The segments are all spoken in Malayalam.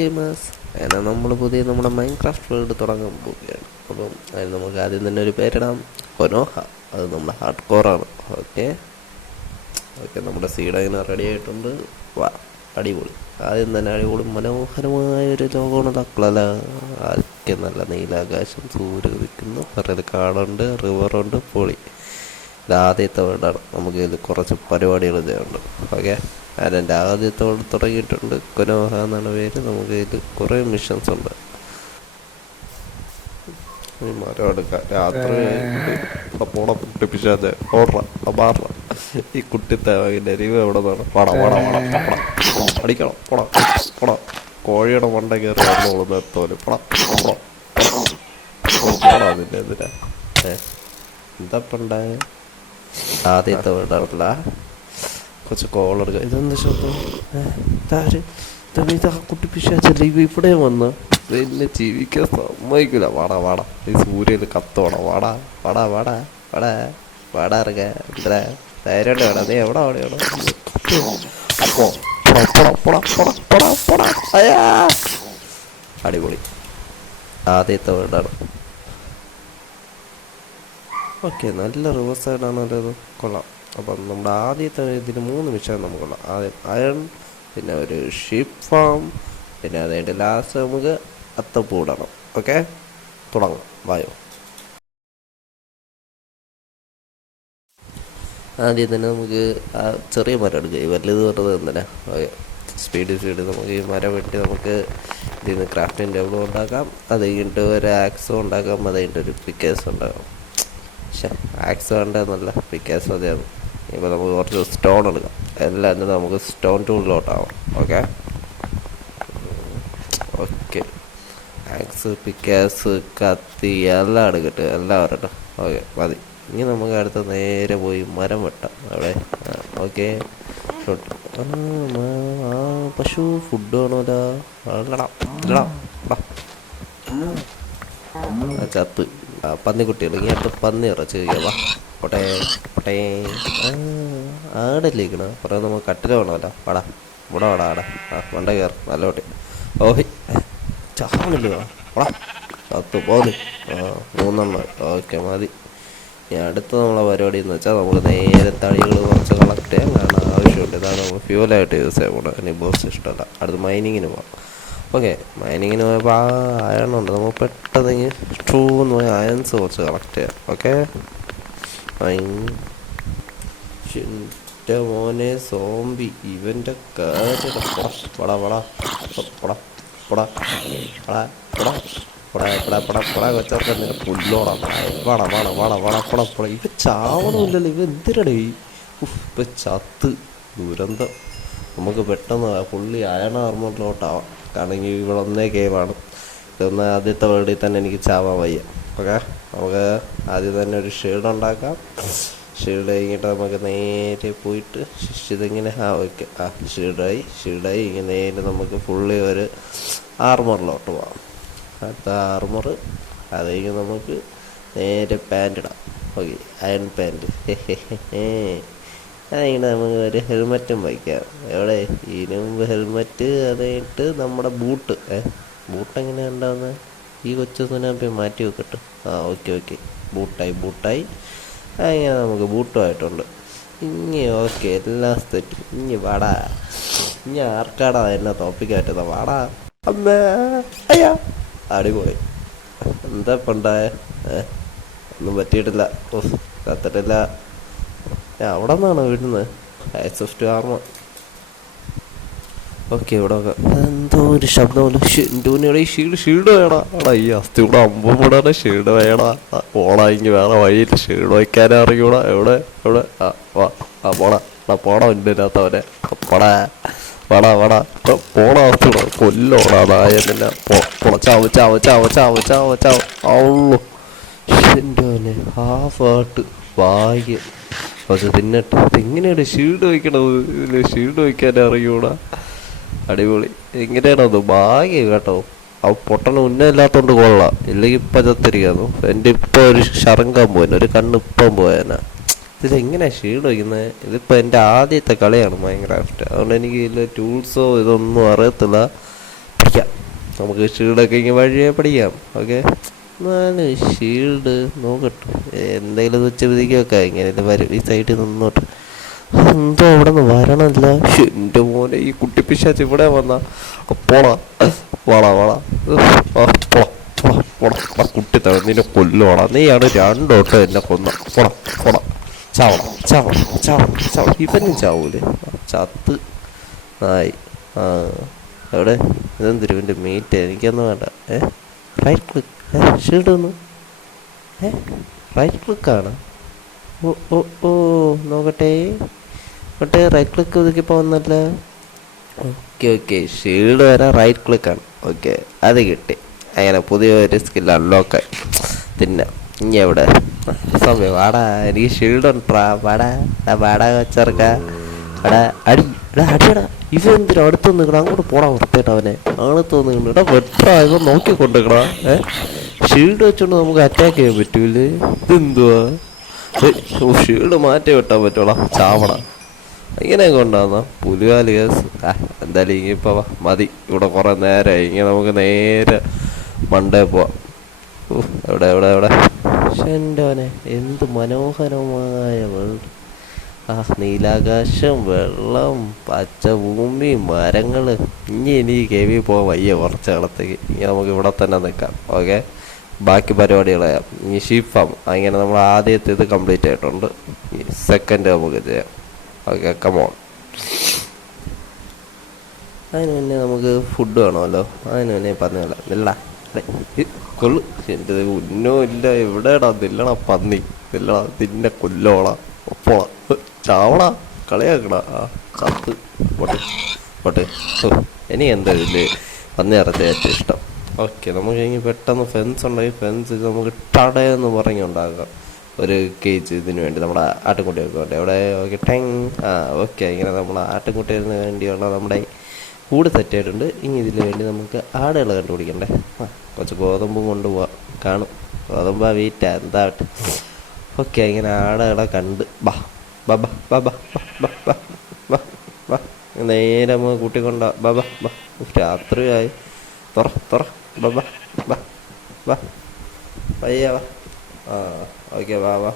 ഗെയിമേഴ്സ്, അങ്ങനെ നമ്മൾ പുതിയ നമ്മുടെ മൈൻക്രാഫ്റ്റ് വേൾഡ് തുടങ്ങാൻ പോവുകയാണ്. അപ്പം അതിന് നമുക്ക് ആദ്യം തന്നെ ഒരു പേരിടാം, കൊനോഹ. അത് നമ്മുടെ ഹാർഡ് കോറാണ്. ഓക്കെ ഓക്കെ, നമ്മുടെ സീഡ് അതിന് റെഡി ആയിട്ടുണ്ട്. വാ, അടിപൊളി. ആദ്യം തന്നെ അടിപൊളി മനോഹരമായൊരു ലോകമാണ് തക്കളല. ആദ്യം നല്ല നീലാകാശം, സൂര്യൻ ഉദിക്കുന്നു, പറയുന്നത് കാടുണ്ട്, റിവറുണ്ട്, പൊളി. ഇത് ആദ്യത്തെ വേർഡാണ്. നമുക്ക് ഇതിൽ കുറച്ച് പരിപാടികൾ ചെയ്യാനുണ്ട്. ഓക്കെ, അതിൻ്റെ ആദ്യത്തെ വേർഡ് തുടങ്ങിയിട്ടുണ്ട്. കൊനോഹ എന്നാണ് പേര്. നമുക്ക് ഇതിൽ കുറേ മിഷൻസ് ഉണ്ട്. ഈ മരം എടുക്കാം, രാത്രി പോണ പിടിപ്പിച്ചാതെ ഓട മാറ. ഈ കുട്ടിത്തേവൻ്റെ എരിവ് എവിടെ നിന്നാണ്? പട പട പട പട അടിക്കണം. പട പട കോഴിയുടെ മണ്ട കയറി വന്നോളൂ നിർത്തോല്. പട പട അതിൻ്റെ എന്തിനാ എന്തപ്പണ്ടായ ആദ്യത്തെ വീടാറില്ല. കുറച്ച് കോളെടുക്കുക. ഇതെന്താ ശബ്ദം? ഇതാ കുട്ടി പിശാച്ചല്ലേ ഇവ ഇവിടെ വന്ന് എന്നെ ജീവിക്കാൻ സമ്മതിക്കില്ല. വാടാ വാടാ, ഈ സൂര്യന് കത്തോണം. വാടാ വാടാ വാടാ വാടാ വാടാ ഇറങ്ങാ. എന്താ ധൈര്യമായിട്ട് വേണം. നീ എവിടെ അവിടെയാണോ? അടിപൊളി, ആദ്യത്തെ വീടാണ്. ഓക്കെ, നല്ല റിവേഴ്സ് സൈഡാണല്ലോ ഇത്. കൊള്ളാം. അപ്പം നമ്മുടെ ആദ്യത്തെ ഇതിന് 3 മിഷൻ നമുക്കുള്ള. ആദ്യം അയൺ, പിന്നെ ഒരു ഷീപ്പ് ഫാം, പിന്നെ അതിൻ്റെ ലാസ്റ്റ് നമുക്ക് അത്തപ്പൂ ഇടണം. ഓക്കെ, തുടങ്ങാം. വായോ. ആദ്യം തന്നെ നമുക്ക് ആ ചെറിയ മരം എടുക്കുക. ഈ വലുത് പറഞ്ഞത് എന്തിനാ? ഓക്കെ, സ്പീഡ് നമുക്ക് ഈ മരം വെട്ടി നമുക്ക് ഇതിൽ നിന്ന് ക്രാഫ്റ്റിംഗ് ടേബിളും ഉണ്ടാക്കാം. അത് കഴിഞ്ഞിട്ട് ഒരു ആക്സും ഉണ്ടാക്കാം. അത് കഴിഞ്ഞിട്ട് ഒരു പിക്കേഴ്സ് ഉണ്ടാക്കാം. പക്ഷേ ആക്സ് വേണ്ടതെന്നല്ല, പിക്കേഴ്സ് മതിയാകും. ഇപ്പോൾ നമുക്ക് കുറച്ച് സ്റ്റോൺ എടുക്കാം. എല്ലാം നമുക്ക് സ്റ്റോൺ ടൂളിലോട്ടാവും. ഓക്കെ ഓക്കെ, ആക്സ്, പിക്കേഴ്സ്, കത്തി എല്ലാം എടുക്കട്ടെ, എല്ലാം വരട്ടെ. ഓക്കെ, മതി. ഇനി നമുക്ക് അടുത്ത് നേരെ പോയി മരം വെട്ടാം. അവിടെ ഓക്കെ. പശു ഫുഡ് വേണമല്ലോ. ചത്ത് പന്നിക്കുട്ടികൾ ഇങ്ങോട്ട് പന്നി ഇറച്ച് കഴിക്കാം. പൊട്ടേ പൊട്ടേ ആടല്ലേക്കണ കുറേ നമുക്ക് കട്ടില വേണമല്ലോ. വാടാ ഇവിടെ വാടാ. ആടാ വണ്ട കയറും. നല്ല കുട്ടി. ഓഹി ചാവണില്ല. വാടാ ചത്തു പോന്ന്. 3 ഓക്കെ, മതി. ഇനി അടുത്ത നമ്മളെ പരിപാടി എന്ന് വെച്ചാൽ നമുക്ക് നേരെ തടികൾ കുറച്ച് കളക്ട് ചെയ്യാൻ കാരണം ആവശ്യമുണ്ട്. ഇതാണ് നമ്മൾ ഫ്യൂലായിട്ട് യൂസ് ചെയ്യാൻ പോകുന്നത്. ഇനി ബോസ് ഇഷ്ടമല്ല. അടുത്ത് മൈനിങ്ങിന് പോകാം. ഓക്കെ, മൈനിങ്ങിന് പോയപ്പോൾ അയണുണ്ട്. നമുക്ക് പെട്ടെന്ന് ട്രൂ എന്ന് പോയി അയൺസ് കുറച്ച് കളക്ട് ചെയ്യാം. ഓക്കെ, മോനെ സോംബി ഇവൻ്റെ കാര്യം പടാ പടാ പടാ പടാ പടാ പടാ പടാ പടാ പടാ വെച്ചോക്കെ പുല്ലോടാ. വാടാ വാടാ വാടാ വാടാ പടാ പടാ. ഇവ ചാവണമില്ലല്ലോ. ഇവ എന്തിനടേ? ഇപ്പം ചത്ത് ദുരന്തം. നമുക്ക് പെട്ടെന്ന് പുള്ളി അയണ ആർമറിലോട്ടാവാം. കാരണം ഇവിടെ ഒന്നേ കേവാണ്. ഇതൊന്ന് ആദ്യത്തെ വേൾഡിൽ തന്നെ എനിക്ക് ചാവാൻ വയ്യ. ഓക്കെ, നമുക്ക് ആദ്യം തന്നെ ഒരു ഷീൽഡ് ഉണ്ടാക്കാം. ഷീൽഡ് കഴിഞ്ഞിട്ട് നമുക്ക് നേരെ പോയിട്ട് ഇതിങ്ങനെ ഓക്കെ ഷീൽഡായി ഇങ്ങനെ നേരെ നമുക്ക് ഫുള്ളി ഒരു ആർമറിലോട്ട് പോകാം. അടുത്ത ആർമർ അത് കഴിഞ്ഞ് നമുക്ക് നേരെ പാൻറ് ഇടാം. Okay, iron pant. അതിങ്ങനെ നമുക്ക് ഒരു ഹെൽമെറ്റും വയ്ക്കാം. എവിടെ ഇതിനു മുമ്പ് ഹെൽമെറ്റ്, അത് കഴിഞ്ഞിട്ട് നമ്മുടെ ബൂട്ട്. ബൂട്ട് എങ്ങനെയാണ് ഉണ്ടാകുന്നത്? ഈ കൊച്ചു മാറ്റി വെക്കട്ടെ. ഓക്കെ, ബൂട്ടായി. അങ്ങനെ നമുക്ക് ബൂട്ടുമായിട്ടുണ്ട്. ഇനി ഓക്കെ, എല്ലാം സെറ്റ്. ഇനി വാടാ. ഇനി ആർക്കാടാ എന്നെ തോപ്പിക്കാൻ പറ്റുന്ന? വാടാ. അമ്മേ അയ്യാ, അടിപൊളി. എന്താ പണ്ടായ ഒന്നും പറ്റിയിട്ടില്ല. കത്തിട്ടില്ല. അവിടെ നിന്നാണ് വീടുന്നത്. ആക്സസ് ആർമ. ഓക്കെ, ഇവിടെ എന്തോ ഒരു ശബ്ദമല്ലോ. ഷിൻഡൂനിയുടെ ഈ ഷീൽഡ് വേടാ. ഈ അസ്ഥി കൂടെ 50 കൂടെ ഷീൽഡ് വേടാ. പോടാ, ഇങ്ങ് വേറെ വഴിയില്ല. ഷീൽഡ് വയ്ക്കാനും അറിയൂടാ. എവിടെ പോടാ ഇല്ലാത്തവനെ. പോടാ വാടാ വാടാ പോടാ. അവസ്ഥ കൊല്ലോടാ നായ. പിന്നെ ചാവ്. ഷിൻഡൂന് ഹാഫ് ആട്ട് ഭാഗ്യം. പക്ഷെ തിന്നട്ടെ. എങ്ങനെയാണ് ഷീൽഡ് വയ്ക്കണത്? ഷീൽഡ് വയ്ക്കാൻ അറിയൂടാ. അടിപൊളി. എങ്ങനെയാണോ അത്? ഭാഗ്യം കേട്ടോ. ആ പൊട്ടണ ഉന്നം ഇല്ലാത്തോണ്ട് കൊള്ളാം. ഇല്ലെങ്കിൽ ഇപ്പം ചത്തിരിക്കുന്നു. എൻ്റെ ഇപ്പം ഒരു ശറങ്കാൻ പോയന, ഒരു കണ്ണ് ഇപ്പം പോയനാ. ഇതിലെങ്ങനെയാണ് ഷീൽഡ് വയ്ക്കുന്നത്? ഇതിപ്പോൾ എൻ്റെ ആദ്യത്തെ കളിയാണ് മൈൻക്രാഫ്റ്റ്. അതുകൊണ്ട് എനിക്ക് ഇതിൽ ടൂൾസോ ഇതൊന്നും അറിയത്തില്ല. പഠിക്കാം. നമുക്ക് ഷീൽഡൊക്കെ ഇങ്ങനെ വഴിയെ പഠിക്കാം. ഓക്കെ, നാല് ഷീൽഡ് നോക്കട്ടെ, എന്തെങ്കിലും ഉച്ചവിധിക്ക് വെക്കാം. ഇങ്ങനെ വരും ഈ സൈഡിൽ നിന്നോട്ട്. എന്തോ അവിടെ നിന്ന് വരണല്ല. എൻ്റെ മോനെ, ഈ കുട്ടിപ്പിശാച്ച് ഇവിടെ വന്ന പോളാ വള വള കുട്ടി നിന്നെ കൊല്ലുവാടാ. നീയാണ് രണ്ടോട്ടം എന്നെ കൊന്ന. പോടാ പോടാ, ചാവണം ചാവണം ചാവണം ചാവണം. ഇവനും ചാവൂലേ? ചത്ത് ആയി. ആ എവിടെ ഇതെന്തൊരു എൻ്റെ മീറ്റ്? എനിക്കൊന്നും വേണ്ട. റൈറ്റ് ക്ലിക്ക്, ഷീൽഡ് ഒന്ന് റൈറ്റ് ക്ലിക്കാണ്. ഓ ഓ ഓ, നോക്കട്ടെ നോക്കട്ടെ. റൈറ്റ് ക്ലിക്ക് ഒതുക്കിപ്പോൾ വന്നല്ല. ഓക്കെ ഓക്കെ, ഷീൽഡ് വരാൻ റൈറ്റ് ക്ലിക്കാണ്. ഓക്കെ, അത് കിട്ടി. അങ്ങനെ പുതിയൊരു സ്കിൽ അൺലോക്കായി. പിന്നെ ഇനി എവിടെ സമയം വാടാ, എനിക്ക് ഷീൽഡ് ഉണ്ടാ. വാടാ വാടാ വെച്ചേർക്ക. എടാ അടി, എടാ അടിയടാ. ഇവ എന്തിനാ അടുത്ത് നിൽക്കണം? അങ്ങോട്ട് പോടാ വൃത്തിയായിട്ട്. അവനെ അടുത്ത് നിൽക്കണം. എടാ വെട്ടാ, ഇവ നോക്കിക്കൊണ്ടിരിക്കണ. ഷീൽഡ് വെച്ചോണ്ട് നമുക്ക് അറ്റാക്ക് ചെയ്യാൻ പറ്റൂലേ? ഇതെന്തുവാ? ഷീൽഡ് മാറ്റി വെട്ടാൻ പറ്റോളാം. ചാവണ ഇങ്ങനെയൊക്കെ ഉണ്ടാകുന്ന പുലിവാല് കേസ്. എന്തായാലും ഇങ്ങിപ്പോൾ മതി, ഇവിടെ കുറേ നേരമായി. ഇങ്ങനെ നമുക്ക് നേരെ മണ്ടേ പോവാം. എവിടെ എവിടെ എവിടെ? പക്ഷെ എൻ്റെ അവനെ, എന്ത് മനോഹരമായ വേൾഡ്. നീലാകാശം, വെള്ളം, പച്ചഭൂമി, മരങ്ങൾ. ഇനി എനിക്ക് കെവി പോകാൻ വയ്യ കുറച്ച് കാലത്തേക്ക്. ഇനി നമുക്ക് ഇവിടെ തന്നെ നിൽക്കാം. ഓക്കെ, ബാക്കി പരിപാടികളായാം. ഇനി ഷീപ്പ് ഫാം, അങ്ങനെ നമ്മൾ ആദ്യത്തെ ഇത് കംപ്ലീറ്റ് ആയിട്ടുണ്ട്. സെക്കൻഡ് നമുക്ക് ചെയ്യാം. Okay, come on. അതിന് മുന്നേ നമുക്ക് ഫുഡ് വേണമല്ലോ. അതിന് മുന്നേ പറഞ്ഞല്ല നില്ല കൊള്ളു. എൻ്റെ ഉന്നോ ഇല്ല. എവിടെയാടാ നില്ലണ പന്നി? നില്ലണ തിന്നെ കൊല്ലോളാ. ഒപ്പോളാ ചാവളാ, കളിയാക്കടാ. ചത്ത് പോട്ടെ പോട്ടെ. ഇനി എന്താ ഇതില് പന്നി ഇറച്ചി ഏറ്റവും ഇഷ്ടം. ഓക്കെ, നമുക്ക് ഇനി പെട്ടെന്ന് ഫെൻസ് ഉണ്ടായി. ഫെൻസ് നമുക്ക് ടടയെന്ന് പറഞ്ഞുണ്ടാക്കാം. ഒരു കേജ് ഇതിന് വേണ്ടി നമ്മുടെ ആട്ടിൻകുട്ടികൾക്ക് വേണ്ടി. അവിടെ ഓക്കെ ടെങ്. ഓക്കെ, ഇങ്ങനെ നമ്മൾ ആട്ടിൻകുട്ടികൾക്ക് വേണ്ടിയുള്ള നമ്മുടെ കൂട് സെറ്റ് ആയിട്ടുണ്ട്. ഇനി ഇതിന് വേണ്ടി നമുക്ക് ആടുകൾ കണ്ടുപിടിക്കണ്ടേ? കുറച്ച് ഗോതമ്പും കൊണ്ടുപോവാം. കാണും ഗോതമ്പ് വീറ്റാ എന്താവട്ടെ. ഓക്കെ, ഇങ്ങനെ ആടുകളെ കണ്ട് ബാ ബാ ബാ ബാ ബാ ബാ ബാ ബാ ബാ നേരെ നമുക്ക് കൂട്ടിക്കൊണ്ടാ. ബാ ബാ ബാ, രാത്രിയായി. തുറ തുറ ബാ ബാ ബാ ബാ പയ്യ വാ. ഓക്കെ, വാ വാ.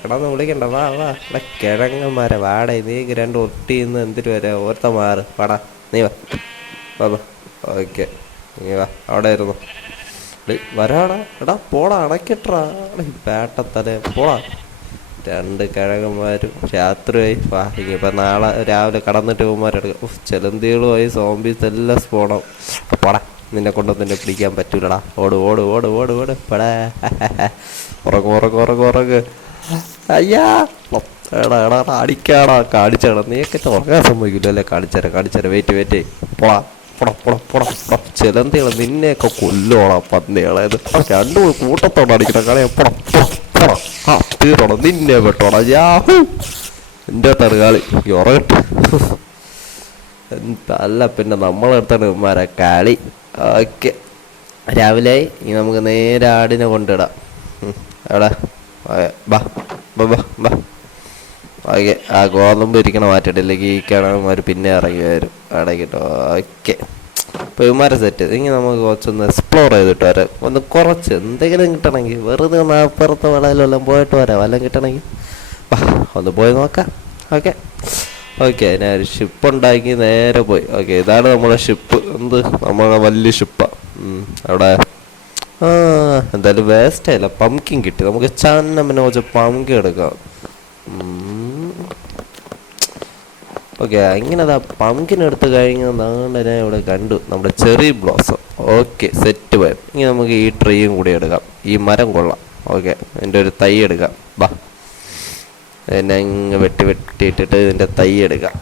കിടന്ന് വിളിക്കണ്ട. വാ വാ. ഇവിടെ കിഴങ്ങന്മാരെ വാട. നീ രണ്ട് ഒട്ടിന്ന് എന്തിട്ട് വരെ ഓർത്ത മാറ്. വാടാ, നീ വാ വാ വാ. ഓക്കെ, നീ വാ. അവിടെ ആയിരുന്നു വരാടാ. എടാ പോടാ, അടക്കിട്ടാ പേട്ടത്തലേ പോടാ. രണ്ട് കിഴങ്ങന്മാരും രാത്രിയായി. വാ, ഇനിയിപ്പോൾ നാളെ രാവിലെ കടന്നിട്ട് പോകുമാരെടുക്കാം. ചെലന്തികളുമായി സോംബീസ് എല്ലാം സ്പോണം. പോടാ, നിന്നെ കൊണ്ടൊന്നും എന്നെ പിടിക്കാൻ പറ്റൂലടാ. ഓട് ഓട് ഓട് ഓട് ഓട് പടാ. ഉറങ്ങ് ഉറങ്ങ് ഉറങ്ങ് ഉറങ്ങ്. അയ്യാ എടാ എടാ അടിക്കാടാ. കാണിച്ചാടാ. നീയൊക്കെ ഉറങ്ങാൻ സമ്മതിക്കില്ല അല്ലേ? കാണിച്ചേരാ കാണിച്ചേരാ. Wait wait. പോടാ പോടാ പോടാ പോടാ പോടാ. ചെലന്തികളെ നിന്നെയൊക്കെ കൊല്ലോളാം പന്നികളെ. രണ്ടു കൂട്ടത്തോടെ അടിക്കണം. കളയാ. പോടാ പോടാ പോടാ. തീർത്തോടാ, നിന്നെ പെട്ടോടാ. യാഹൂ, എൻ്റെ തറുകാളി ഉറങ്ങട്ടെ. അല്ല പിന്നെ നമ്മളെടുത്താണ് ഇവന്മാരെ കളി. ഓക്കെ, രാവിലെ ഇനി നമുക്ക് നേരെ ആടിനെ കൊണ്ടിടാം. എവിടെ? ബാ ബാ ബാ ബാ. ഓക്കെ, ആ ഗോതമ്പ് ഇരിക്കണ മാറ്റിട്ടില്ലെങ്കിൽ ഈ കിണവന്മാർ പിന്നെ ഇറങ്ങി വരും. അടക്കിട്ടോ. ഓക്കെ, അപ്പോൾ ഇവന്മാരെ സെറ്റ്. ഇനി നമുക്ക് കുറച്ചൊന്ന് എക്സ്പ്ലോർ ചെയ്തിട്ട് വരാം. ഒന്ന് കുറച്ച് എന്തെങ്കിലും കിട്ടണമെങ്കിൽ, വെറുതെ നാപ്പുറത്തെ വളയിലെല്ലാം പോയിട്ട് വരാം. വല്ലതും കിട്ടണമെങ്കിൽ ഒന്ന് പോയി നോക്കാം. ഓക്കെ ഓക്കെ, ഞാൻ ഒരു ഷിപ്പ് ഉണ്ടാക്കി നേരെ പോയി. ഓക്കെ, ഇതാണ് നമ്മുടെ ഷിപ്പ്. എന്ത് നമ്മളെ വലിയ ഷിപ്പാണ്. അവിടെ എന്തായാലും വേസ്റ്റ് ആയില്ല. പംകിൻ കിട്ടി. നമുക്ക് ചന്നമ്മനെ കുറച്ച് പംകിൻ എടുക്കാം. ഓക്കെ, ഇങ്ങനെ അതാ പംകിൻ എടുത്ത് കഴിഞ്ഞാണ്ട് ഞാൻ ഇവിടെ കണ്ടു നമ്മുടെ ചെറി ബ്ലോസം. ഓക്കെ, സെറ്റ് പോയി. ഇനി നമുക്ക് ഈ ട്രീയും കൂടി എടുക്കാം. ഈ മരം കൊള്ളാം. ഓക്കെ, എൻ്റെ ഒരു തൈ എടുക്കാം. ബാ, എന്നെ അങ്ങ് വെട്ടിയിട്ടിട്ട് ഇതിൻ്റെ തൈ എടുക്കാം.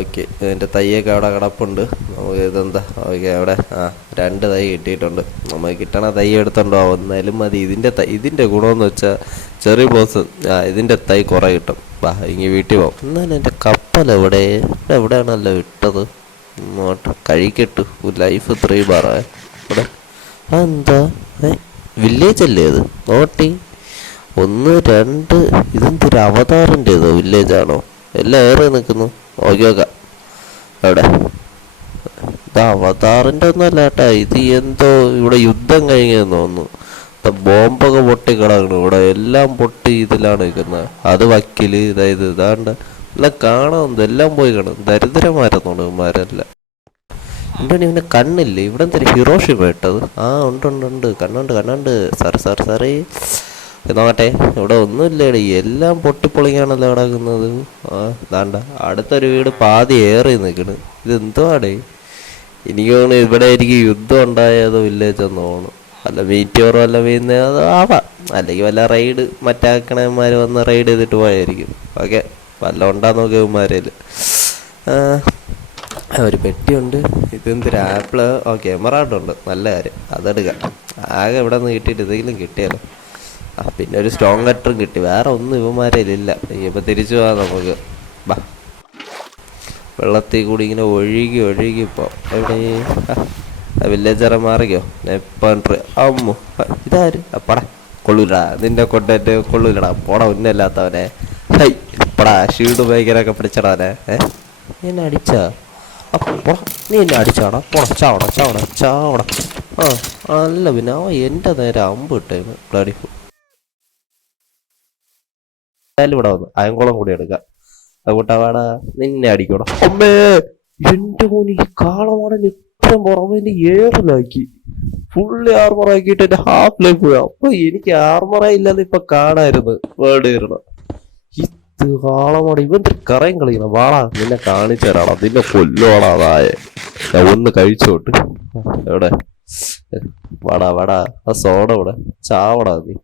ഓക്കെ, ഇതിൻ്റെ തൈയൊക്കെ അവിടെ കിടപ്പുണ്ട്. നമുക്ക് ഇതെന്താ? ഓക്കെ, അവിടെ രണ്ട് തൈ കിട്ടിയിട്ടുണ്ട്. നമുക്ക് കിട്ടണ തൈ എടുത്തോണ്ടോ എന്നാലും മതി. ഇതിൻ്റെ ഗുണമെന്ന് വെച്ചാൽ ചെറിയ ബോസ് ഇതിൻ്റെ തൈ കുറേ കിട്ടും. വാ, ഇങ്ങനെ വീട്ടിൽ പോകും. എന്നാലും എൻ്റെ കപ്പൽ എവിടെയാണല്ലോ ഇട്ടത്? ഇങ്ങോട്ട് കഴിക്കട്ടു. ലൈഫ് 3 ബാറാ ഇവിടെ. അതെന്താ വില്ലേജ് അല്ലേ അത്? നോട്ടി 1 2. ഇതെന്തൊരു അവതാറിൻ്റെതോ വില്ലേജാണോ? എല്ലാം ഏറെ നിൽക്കുന്നു. Okay okay. എവിടെ ഇത് അവതാറിൻ്റെ ഒന്നും അല്ല കേട്ടാ. ഇത് എന്തോ ഇവിടെ യുദ്ധം കഴിഞ്ഞെന്ന് തോന്നുന്നു. ബോംബൊക്കെ പൊട്ടി കിടക്കണം ഇവിടെ. എല്ലാം പൊട്ടി ഇതിലാണ് നിൽക്കുന്നത്. അത് വക്കീല് ഇതായത് ഇതാണ്ട് എല്ലാം കാണാൻ എല്ലാം പോയി കാണും. ദരിദ്രന്മാരെന്നോട് ഇവന്മാരെല്ലാം. എന്താണ് ഇവന് കണ്ണില്ലേ? ഇവിടെ എന്തൊരു ഹിറോഷിമ ഇട്ടത്? ആ ഉണ്ട് ഉണ്ട് ഉണ്ട്, കണ്ണുണ്ട് കണ്ണുണ്ട്. സാറേ നോട്ടെ. ഇവിടെ ഒന്നുമില്ലേടി, എല്ലാം പൊട്ടിപ്പൊളിയാണല്ലോ കിടക്കുന്നത്. ആ ദാണ്ട അടുത്തൊരു വീട് പാതി ഏറി നിൽക്കണ്. ഇതെന്തുവാടേ? എനിക്ക് തോന്നുന്നു ഇവിടെ ആയിരിക്കും യുദ്ധം ഉണ്ടായതോ വില്ലേജ് എന്ന് തോന്നുന്നു. വല്ല മീറ്റോറോ വല്ല വീഴുന്നതോ ആവാം. അല്ലെങ്കിൽ വല്ല റൈഡ് മറ്റാക്കണന്മാർ വന്ന് റൈഡ് ചെയ്തിട്ട് പോയായിരിക്കും. ഓക്കെ, വല്ല ഉണ്ടാന്ന് നോക്കിയവന്മാരേൽ. ഒരു പെട്ടിയുണ്ട്. ഇതെന്തൊരു ആപ്പിള്. ഓക്കെ, എമറാൾഡുണ്ട്. നല്ല കാര്യം, അതെടുക്കാം. ആകെ ഇവിടെ നിന്ന് കിട്ടിയിട്ട് ഇതെങ്കിലും കിട്ടിയാലോ. പിന്നെ ഒരു സ്റ്റോങ് കട്ടറും കിട്ടി. വേറെ ഒന്നും ഇവന്മാരേലില്ല. ഇപ്പം തിരിച്ചു പോവാം നമുക്ക്. ബാ, വെള്ളത്തിൽ കൂടി ഇങ്ങനെ ഒഴുകി ഒഴുകി ഇപ്പോൾ എവിടെ വില്ലേജറെ മാറിക്കോ. നെപ്പൻട്രി അമ്മു ഇതാര്? പടാ കൊള്ളൂലടാ, നിന്റെ കൊണ്ടിട്ട് കൊള്ളൂലടാ. പോടാ ഉന്നല്ലാത്തവനെ. ഹൈ പടാ, ഷീൽഡ് ഉപയോഗിക്കാനൊക്കെ പിടിച്ചടാനെ. നീ എന്നെ അടിച്ചാ? പോടാ, നീ എന്നെ അടിച്ചാടാ. പോടാ, ചാവടാ ചാവടാ ചാവടാ. അല്ല പിന്നെ എൻ്റെ നേരെ അമ്പ് ഇട്ടേന്ന്. ബ്ലഡി ഇവിടെ വന്നു അയംകുളം കൂടി എടുക്കാം. കൂട്ടവാടാ, നിന്നെ അടിക്കോടാ. അമ്മേ എന്റെ മോന്, ഈ കാളമാണ് നിത്യം പുറമെ ഏറിലാക്കി. ഫുള്ളി ആർമറാക്കിയിട്ട് എന്റെ ഹാഫ് ലൈഫ് പോയി. അപ്പൊ എനിക്ക് ആർമറ ഇല്ലാതെ ഇപ്പൊ കാണായിരുന്നു. വേർഡ് കയറണം. ഇത് കാളമാണ്. ഇവന്റെ കറയും കളിക്കണം. വാടാ, നിന്നെ കാണിച്ചു തരാടാ. നിന്നെ കൊല്ലോടാ. അതായ ഞാൻ ഒന്ന് കഴിച്ചോട്ട്. എവിടെ? വാടാ വാടാ, ആ സോഡ ഇവിടെ. ചാവടാ നീ.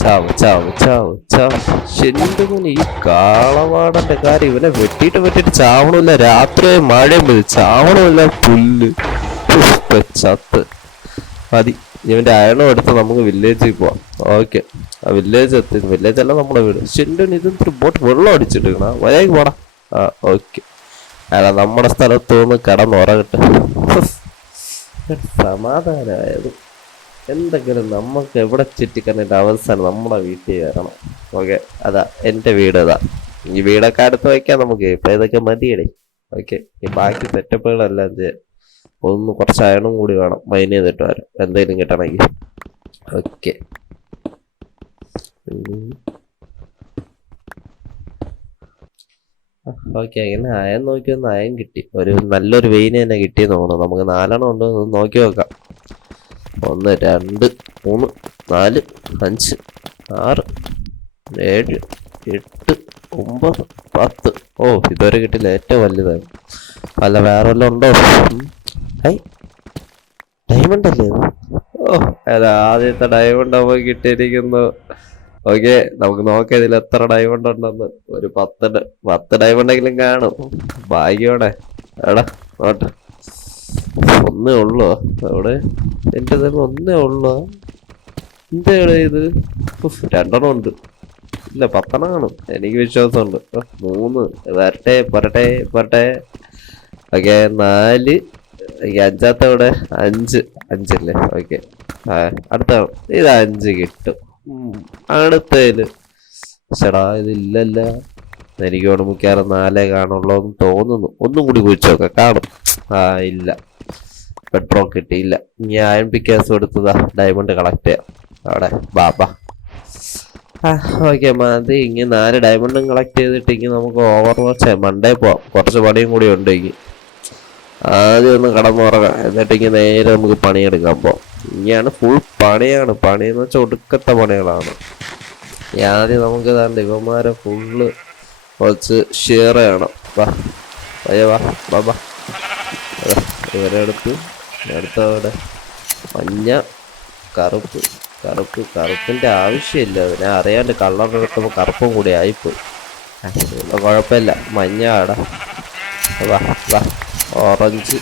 ചാവ് ചാവ് ചാവ് ചാവ്. ശരിക്കും ഈ കാളവാടന്റെ കാര്യം, ഇവനെ വെട്ടിയിട്ട് ചാവണമില്ല. രാത്രി മഴയും പെയ്ത് ചാവണമില്ല. പുല്ല് ചത്ത് മതി. ഇവന്റെ അയണം എടുത്ത് നമുക്ക് വില്ലേജിൽ പോവാം. ഓക്കെ, ആ വില്ലേജ് എത്തി. വില്ലേജ് അല്ല നമ്മുടെ വീട്. ശരിക്കും ഇതൊരു ബോട്ട് വെള്ളം അടിച്ചിട്ടിരിക്കണ വയക്ക് പോടാ. ഓക്കെ, അല്ല നമ്മുടെ സ്ഥലത്തുനിന്ന് കിടന്നുറങ്ങട്ടെ. സമാധാനമായത്. എന്തെങ്കിലും നമുക്ക് എവിടെ ചുറ്റിക്കറിഞ്ഞിട്ട് അവസാനം നമ്മുടെ വീട്ടിൽ കയറണം. ഓക്കെ, അതാ എൻ്റെ വീട്. അതാ ഈ വീടൊക്കെ അടുത്ത് വയ്ക്കാം നമുക്ക്. ഇപ്പൊ ഇതൊക്കെ മതിയടേ. ഓക്കെ, ഈ ബാക്കി സെറ്റപ്പുകളെല്ലാം ചെയ്യാം. ഒന്ന് കുറച്ച് അയണും കൂടി വേണം. മൈൻ ചെയ്തിട്ട് വരാം എന്തെങ്കിലും കിട്ടണമെങ്കിൽ. Okay, okay. അങ്ങനെ അയം നോക്കി ഒന്ന് അയം കിട്ടി. ഒരു നല്ലൊരു വെയിന് തന്നെ കിട്ടിയെന്ന് തോന്നുന്നു. നമുക്ക് 4 ഉണ്ടോ നോക്കി നോക്കാം. 1 2 3 4 5 6 7 8 9 10. ഓ, ഇതുവരെ കിട്ടില്ല. ഏറ്റവും വലുതാണ്. അല്ല വേറെ വല്ലതും ഉണ്ടോ? ഹൈ, ഡയമണ്ട് അല്ലേ? ഓ, അല്ല ആദ്യത്തെ ഡയമണ്ട് നമുക്ക് കിട്ടിയിരിക്കുന്നു. ഓക്കെ, നമുക്ക് നോക്കാം ഇതിൽ എത്ര ഡയമണ്ട് ഉണ്ടെന്ന്. ഒരു 10 ഡയമണ്ടെങ്കിലും കാണും. ഭാഗ്യോടെ. എടാ നോട്ടെ, ഒന്നേ ഉള്ളോ അവിടെ? എന്റെ തന്നെ ഒന്നേ ഉള്ളോ? എന്താ ഇത്? 2 ഉണ്ട്. ഇല്ല, 10 കാണും. എനിക്ക് വിശ്വാസമുണ്ട്. 3 വരട്ടെ പോരട്ടെ പോരട്ടെ. ഓക്കെ, 4. അഞ്ചാത്ത ഇവിടെ 5 അല്ലേ? ഓക്കെ, അടുത്ത ഇത് 5 കിട്ടും. അടുത്തതില് ചേടാ ഇതില്ലല്ല. എനിക്ക് ഇവിടെ മിക്കവാറും 4 കാണുള്ളൂ എന്ന് തോന്നുന്നു. ഒന്നും കൂടി കുഴിച്ചു നോക്കാം, കാണും. ഇല്ല, പെട്രോൾ കിട്ടിയില്ല. ഞാൻ പിക്കാസ് കൊടുത്തതാ ഡയമണ്ട് കളക്ട് ചെയ്യാം അവിടെ. ബാബാ ഓക്കെ, മതി. ഇങ്ങനെ 4 ഡയമണ്ടും കളക്ട് ചെയ്തിട്ട് ഇങ്ങനെ നമുക്ക് ഓവർവാച്ച് മണ്ടേ പോവാം. കുറച്ച് പണിയും കൂടി ഉണ്ടെങ്കിൽ ആദ്യം ഒന്ന് കടന്നുറങ്ങാം. എന്നിട്ട് ഇങ്ങനെ നേരെ നമുക്ക് പണിയെടുക്കാൻ പോവാം. ഇനിയാണ് ഫുൾ പണിയാണ്. പണിയെന്ന് വെച്ചാൽ ഒടുക്കത്തെ പണികളാണ്. ആദ്യം നമുക്ക് ഇതാണ്ട് ഇവന്മാരെ ഫുള്ള് കുറച്ച് ഷെയർ ചെയ്യണം. വാ വയ്യ വാ ബാബാ. ഇവരെ അടുത്തവിടെ മഞ്ഞ കറുപ്പ്. കറുപ്പിന്റെ ആവശ്യമില്ല. ഞാൻ അറിയാണ്ട് കളറെടുത്തപ്പോൾ കറുപ്പും കൂടി ആയിപ്പോയി. കുഴപ്പമില്ല. മഞ്ഞ ആടാ. വാ വാ, ഓറഞ്ച്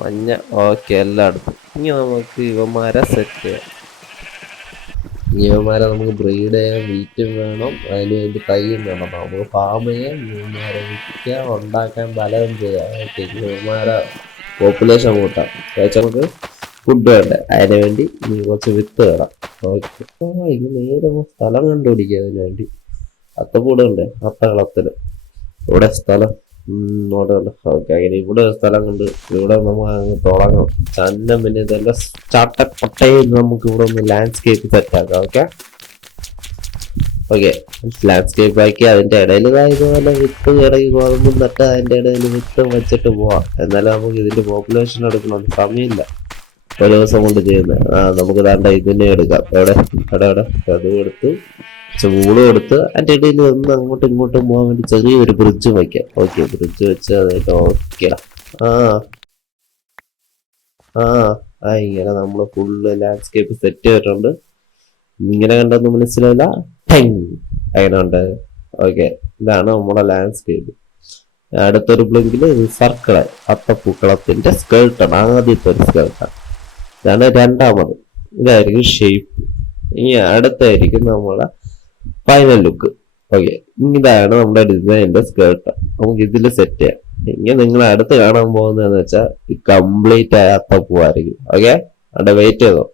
മഞ്ഞ. ഓക്കെ, എല്ലാം എടുത്തു. ഇനി നമുക്ക് ഇവന്മാരെ സെറ്റ് ചെയ്യാം. ഇവന്മാരെ നമുക്ക് ബ്രീഡ് ചെയ്യാൻ വീറ്റും വേണം, അതിന് വേണ്ടി തൈയും വേണം. നമുക്ക് ഫാം ചെയ്യാൻ, ഇവന്മാരെ വിൽക്കാം, ഉണ്ടാക്കാൻ പലതും ചെയ്യാം. ഓക്കെ, ഇവന്മാരെ പോപ്പുലേഷൻ കൂട്ടാം. ഏകദേശം നമുക്ക് ഫുഡ് വേണ്ടേ, അതിന് വേണ്ടി ഇനി കുറച്ച് വിത്ത് വേണം. ഓക്കെ, ഇനി നേരെ സ്ഥലം കണ്ടുപിടിക്കുക. അതിന് വേണ്ടി അത്തക്കൂടുണ്ട്, അത്തകളത്തില് ഇവിടെ സ്ഥലം ഓക്കെ. അങ്ങനെ ഇവിടെ സ്ഥലം കൊണ്ട് ഇവിടെ നമുക്ക് അങ്ങ് തുടങ്ങാം. ചന്നം പിന്നെ ഇതെല്ലാം ചാട്ടക്കൊട്ടയിൽ നമുക്ക് ഇവിടെ ഒന്ന് ലാൻഡ്സ്കേപ്പ് സെറ്റ് ആക്കാം. ഓക്കെ ഓക്കെ, ലാൻഡ്സ്കേപ്പ് ആക്കി അതിന്റെ ഇടയിൽ ഇതുപോലെ വിത്ത് ഇറങ്ങി ഗോതമ്പും നട്ട് അതിന്റെ ഇടയിൽ വിത്ത് വെച്ചിട്ട് പോവാം. എന്നാലും നമുക്ക് ഇതിന്റെ പോപ്പുലേഷൻ എടുക്കണം, സമയമില്ല ഒരു ദിവസം കൊണ്ട് ചെയ്യുന്നത്. നമുക്ക് വേണ്ട ഇതിനെ എടുക്കാം. എവിടെ എവിടെ എവിടെ അതും എടുത്തു, ചൂടും എടുത്ത് അതിന്റെ ഇടയിൽ ഒന്ന് അങ്ങോട്ടും ഇങ്ങോട്ടും പോകാൻ വേണ്ടി ചെറിയൊരു ബ്രിഡ്ജ് വയ്ക്കാം. ഓക്കെ, ബ്രിഡ്ജ് വെച്ച് അതായിട്ട് ഓക്കെ. ആ ആ ഇങ്ങനെ നമ്മൾ ഫുള്ള് ലാൻഡ്സ്കേപ്പ് സെറ്റ് ചെയ്തിട്ടുണ്ട്. ഇങ്ങനെ കണ്ടൊന്നും മനസ്സിലായില്ല. അങ്ങനെ ഉണ്ട്. ഓക്കെ, ഇതാണ് നമ്മുടെ ലാൻഡ്സ്കേപ്പ്. അടുത്തൊരു ബ്ലിങ്കില് സർക്കിള് അത്തപ്പൂക്കളത്തിന്റെ സ്കേർട്ടാണ്, ആദ്യത്തെ ഒരു സ്കേർട്ടാണ്. ഇതാണ് രണ്ടാമത്. ഇതായിരിക്കും ഷേപ്പ്. ഇനി അടുത്തായിരിക്കും നമ്മളെ ഫൈനൽ ലുക്ക്. ഓക്കെ, ഇതാണ് നമ്മുടെ ഡിസൈനിന്റെ സ്കേർട്ട്. നമുക്ക് ഇതിൽ സെറ്റ് ചെയ്യാം. ഇങ്ങനെ നിങ്ങൾ അടുത്ത് കാണാൻ പോകുന്നതെന്ന് വെച്ചാൽ കംപ്ലീറ്റ് ആയ അത്തപ്പൂവായിരിക്കും. ഓക്കെ, അവിടെ വെയിറ്റ് ചെയ്തോ.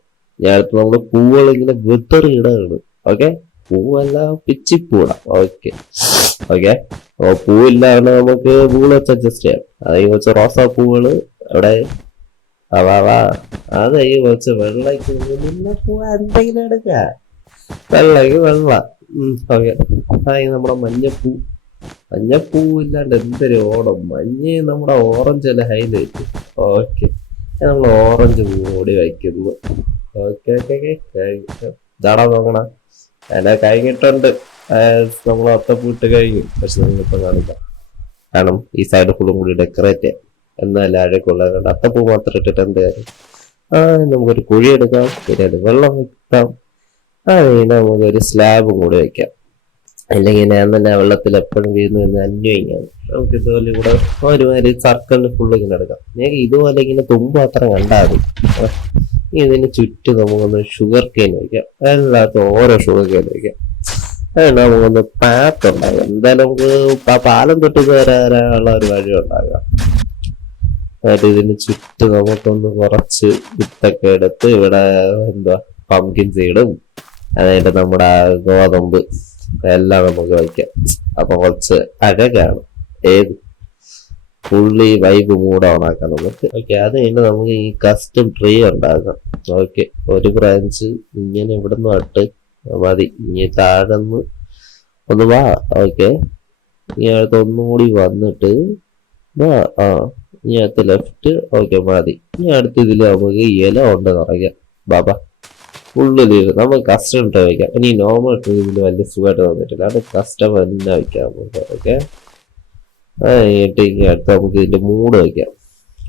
ഞാൻ അടുത്ത് നമ്മൾ പൂവുകൾ ഇങ്ങനെ വിതറിയിടാണ്. ഓക്കെ, പൂവല്ല പിച്ചിപ്പൂടാം. ഓക്കെ ഓക്കെ, പൂവില്ലാണ്ട് നമുക്ക് പൂവ് വെച്ച് അഡ്ജസ്റ്റ് ചെയ്യാം. അതായത് വെച്ച് റോസാ പൂവുകള് അവിടെ അതായി വെച്ച് വെള്ളയ്ക്ക് പൂവ് എന്തെങ്കിലും എടുക്ക, വെള്ളയ്ക്ക് വെള്ള. ഓക്കെ, നമ്മുടെ മഞ്ഞപ്പൂ ഇല്ലാണ്ട് എന്തൊരു ഓണം. മഞ്ഞ നമ്മുടെ ഓറഞ്ച് അല്ല ഹൈലൈറ്റ്. ഓക്കെ, നമ്മൾ ഓറഞ്ച് പൂ കൂടി വയ്ക്കുന്നു. ഓക്കെ ഓക്കെ ഓക്കെ, ഇതാടാ നോക്കണ അല്ല കഴിഞ്ഞിട്ടുണ്ട്. നമ്മൾ അത്തപ്പൂട്ട് കഴിഞ്ഞു. പക്ഷെ നിങ്ങളിപ്പോ കാണില്ല, കാരണം ഈ സൈഡ് ഫുള്ളും കൂടി ഡെക്കറേറ്റ് ചെയ്യാം. എന്നാലും അഴക്കുള്ളത് അത്തപ്പൂ മാത്രം ഇട്ടിട്ട് എന്ത് കാര്യം. നമുക്കൊരു കുഴി എടുക്കാം, പിന്നെ അത് വെള്ളം വെക്കാം. നമുക്കൊരു സ്ലാബും കൂടി വെക്കാം. അല്ലെങ്കിൽ ഞാൻ തന്നെ വെള്ളത്തിൽ എപ്പോഴും വീഴുന്നു എന്ന് അന്വേഷിക്കാണ്. നമുക്ക് ഇതുപോലെ ഇവിടെ ഒരുമാതിരി സർക്കിളിന് ഫുള്ള് ഇങ്ങനെ എടുക്കാം. നിങ്ങൾക്ക് ഇതുപോലെ ഇങ്ങനെ തുമ്പ് മാത്രം കണ്ടാൽ മതി. ഇതിന് ചുറ്റും നമുക്കൊന്ന് ഷുഗർ കെയിൻ വയ്ക്കാം. എല്ലാത്തും ഓരോ ഷുഗർ കെയിൻ വയ്ക്കാം. അതുകൊണ്ട് നമുക്കൊന്ന് പാത്ത് ഉണ്ടാകാം. എന്തായാലും നമുക്ക് പാലം തൊട്ട് വരാനുള്ള ഒരു വഴി ഉണ്ടാകാം. എന്നിട്ട് ഇതിന് ചുറ്റും നമുക്കൊന്ന് കുറച്ച് വിത്തൊക്കെ എടുത്ത് ഇവിടെ പംകിൻ സീഡും അതായത് നമ്മുടെ ഗോതമ്പ് എല്ലാം നമുക്ക് വയ്ക്കാം. അപ്പൊ കുറച്ച് അഴകാണ്. ഏത് ഫുള്ളി വൈബ് മൂഡ് ഓൺ ആക്കാം നമുക്ക്. ഓക്കെ, അത് കഴിഞ്ഞ് നമുക്ക് ഈ കസ്റ്റം ട്രീ ഉണ്ടാക്കാം. ഓക്കെ, ഒരു ബ്രാഞ്ച് ഇങ്ങനെ ഇവിടുന്ന് നട്ട് മതി. ഇനി താഴെന്ന് ഒന്ന് വാ. ഓക്കെ, ഇനി അടുത്ത് ഒന്നുകൂടി വന്നിട്ട് ഇനി അടുത്ത് ലെഫ്റ്റ്. ഓക്കെ, മതി. ഇനി അടുത്ത് ഇതിൽ നമുക്ക് ഇല കൊണ്ട് നിറയ്ക്കാം. ബാബാ ഫുള്ള് ലീവ് നമുക്ക് കസ്റ്റം ട്രൈ വയ്ക്കാം. ഇനി നോർമൽ ട്രീ ഇതിൽ വലിയ സുഖമായിട്ട് തോന്നിയിട്ടില്ല. അത് കസ്റ്റം തന്നെ വയ്ക്കാം നമുക്ക്. ഓക്കെ, ഇനി അടുത്ത് നമുക്ക് ഇതിന്റെ മൂട് വയ്ക്കാം.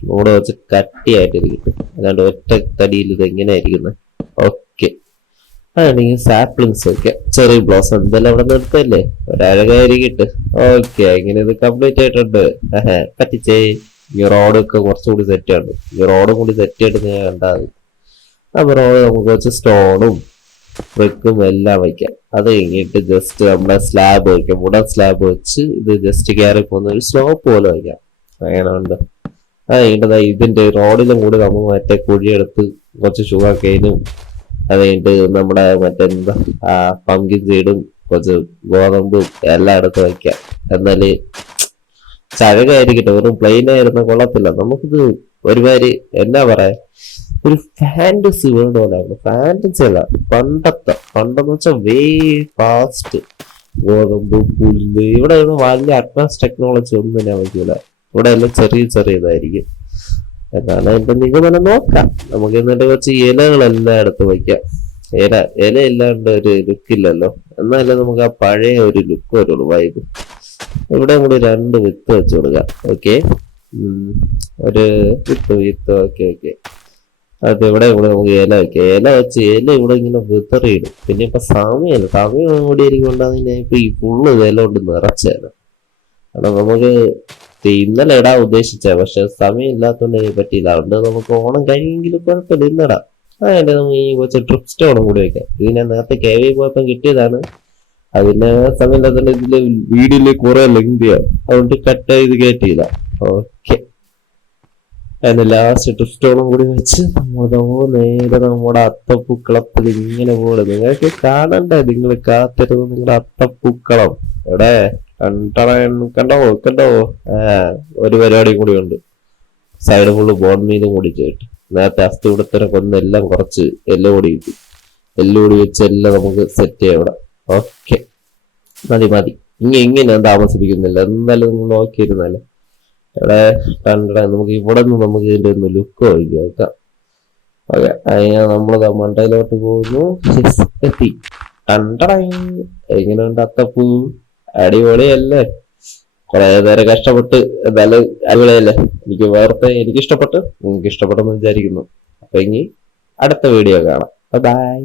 മൂട് വെച്ച് കട്ടിയായിട്ടിരിക്കും, അല്ലാണ്ട് ഒറ്റ തടിയിൽ ഇത് എങ്ങനെ ആയിരിക്കുന്നത്. ഓക്കെ, അതാണെങ്കിൽ സാപ്ലിങ്സ് വയ്ക്കാം. ചെറിയ ബ്ലോസം എന്തെല്ലാം ഇവിടെ നിർത്തല്ലേ, ഒരഴകായിരിക്കട്ട്. ഓക്കെ, ഇങ്ങനെ ഇത് കംപ്ലീറ്റ് ആയിട്ടുണ്ട്. പറ്റിച്ചേ. ഈ റോഡൊക്കെ കുറച്ചുകൂടി സെറ്റ് ആണ്. ഈ റോഡും കൂടി സെറ്റ് ആയിട്ട് ഞാൻ കണ്ടാൽ മതി. അപ്പൊ റോഡ് നമുക്ക് വെച്ച് സ്റ്റോണും ബ്രിക്കും എല്ലാം വയ്ക്കാം. അത് കഴിഞ്ഞിട്ട് ജസ്റ്റ് നമ്മുടെ സ്ലാബ് വയ്ക്കാം. വുഡൻ സ്ലാബ് വെച്ച് ഇത് ജസ്റ്റ് കയറി പോകുന്ന ഒരു സ്ലോപ്പ് പോലെ വയ്ക്കാം. അങ്ങനെ ഉണ്ട്. അത് കഴിഞ്ഞിട്ട് ഇതിന്റെ റോഡിലും കൂടി നമുക്ക് മറ്റേ കുഴിയെടുത്ത് കുറച്ച് ഷുഗർ കെയിനും അത് കഴിഞ്ഞിട്ട് നമ്മുടെ മറ്റെന്താ പംകിൻ സീഡും കുറച്ച് ഗോതമ്പും എല്ലാം എടുത്ത് വയ്ക്കാം. എന്നാല് ചഴകായിരിക്കട്ടെ. വെറും പ്ലെയിൻ ആയിരുന്ന കൊള്ളത്തില്ല. നമുക്കിത് ഒരുമാതിരി എന്നാ പറയാ, ഒരു ഫാന്റസി വേൾഡ് പോലെയാണ്. ഫാന്റസി അല്ല, പണ്ടെന്ന് വെച്ചാൽ വേ ഫാസ്റ്റ്. ഗോതമ്പ്, പുല്ല്, ഇവിടെ വലിയ അഡ്വാൻസ് ടെക്നോളജി ഒന്നും ഞാൻ വയ്ക്കൂല. ഇവിടെ എല്ലാം ചെറിയ ഇതായിരിക്കും. എന്നാണ് എന്റെ നിഗമനം. നോക്കാം നമുക്ക്. എന്നിട്ട് വെച്ച് ഇലകളെല്ലാം എടുത്ത് വയ്ക്കാം. ഇല ഇല്ലാണ്ട് ഒരു ലുക്കില്ലല്ലോ. എന്നാലേ നമുക്ക് ആ പഴയ ഒരു ലുക്ക് വരുള്ളൂ, വൈബ്. ഇവിടെ കൂടി 2 വിത്ത് വെച്ച് കൊടുക്കാം. ഓക്കെ, ഒരു വിത്ത്. ഓക്കെ, അത് ഇവിടെ നമുക്ക് ഇല വയ്ക്കാം. ഇല വെച്ച് ഇവിടെ ഇങ്ങനെ വിതറിയിടും. പിന്നെ ഇപ്പൊ സമയം കൂടി ആയിരിക്കും. ഞാൻ ഇപ്പൊ ഈ ഫുള്ള് ഇല കൊണ്ട് നിറച്ചേനെ. കാരണം നമുക്ക് ഇന്നലെ ഇടാൻ ഉദ്ദേശിച്ച, പക്ഷെ സമയം ഇല്ലാത്തതുകൊണ്ട് പറ്റിയില്ല. അതുകൊണ്ട് നമുക്ക് ഓണം കഴിയെങ്കിലും കുഴപ്പമില്ല, ഇന്നിടാം. അതിന്റെ നമുക്ക് ഈ കുറച്ച് ട്രിപ്പ് സ്റ്റോണും കൂടി വെക്കാം. ഇത് ഞാൻ നേരത്തെ കേവി പോയപ്പം കിട്ടിയതാണ്. അതിന്റെ സമയത്ത് അതിന്റെ ഇതില് വീഡിയോയില് കുറെ ലെങ്തിയാണ്, അതുകൊണ്ട് കട്ട് ചെയ്ത് കയറ്റിയതാ. ഓക്കെ, അതിന്റെ ലാസ്റ്റ് ട്രിപ്പ് സ്റ്റോണും കൂടി വെച്ച് നമ്മളോ നേരെ നമ്മുടെ അത്തപ്പൂക്കളത്തിൽ ഇങ്ങനെ പോകണം. നിങ്ങൾക്ക് കാണണ്ടേ, നിങ്ങൾ കാത്തിരുന്ന് നിങ്ങളുടെ അത്തപ്പൂക്കളം എവിടെ കണ്ടോ കണ്ടോ. ഒരു പരിപാടി കൂടി ഉണ്ട്, സൈഡ് ഫുള്ള് ബോൺ മീനും കൂടി ചെയ്തിട്ട് നേരത്തെ അസ്ഥികൂടത്തിനെ കൊന്നെല്ലാം കുറച്ച് എല്ലുകൂടി കിട്ടി. എല്ലുകൂടി വെച്ച് എല്ലാം നമുക്ക് സെറ്റ് ചെയ്യാം ഇവിടെ. ഓക്കെ, മതി. ഇങ്ങനെ താമസിപ്പിക്കുന്നില്ല, എന്നാലും നിങ്ങൾ നോക്കിയിരുന്നല്ലേ ഇവിടെ കണ്ട. നമുക്ക് ഇവിടെ നിന്ന് നമുക്ക് ഇതിന്റെ ഒന്ന് ലുക്ക് നോക്കാം. ഓക്കെ, അതിന് നമ്മള് മണ്ടയിലോട്ട് പോകുന്നു. എത്തി കണ്ടട. എങ്ങനെയുണ്ട് അത്തപ്പൂ? അടിപൊളിയല്ലേ? കുറെ നേരം കഷ്ടപ്പെട്ട് എന്തായാലും അടിപൊളിയല്ലേ? എനിക്ക് ഇഷ്ടപ്പെട്ടു, നിങ്ങൾക്ക് ഇഷ്ടപ്പെട്ടെന്ന് വിചാരിക്കുന്നു. അപ്പൊ ഇനി അടുത്ത വീഡിയോ കാണാം. ബൈ.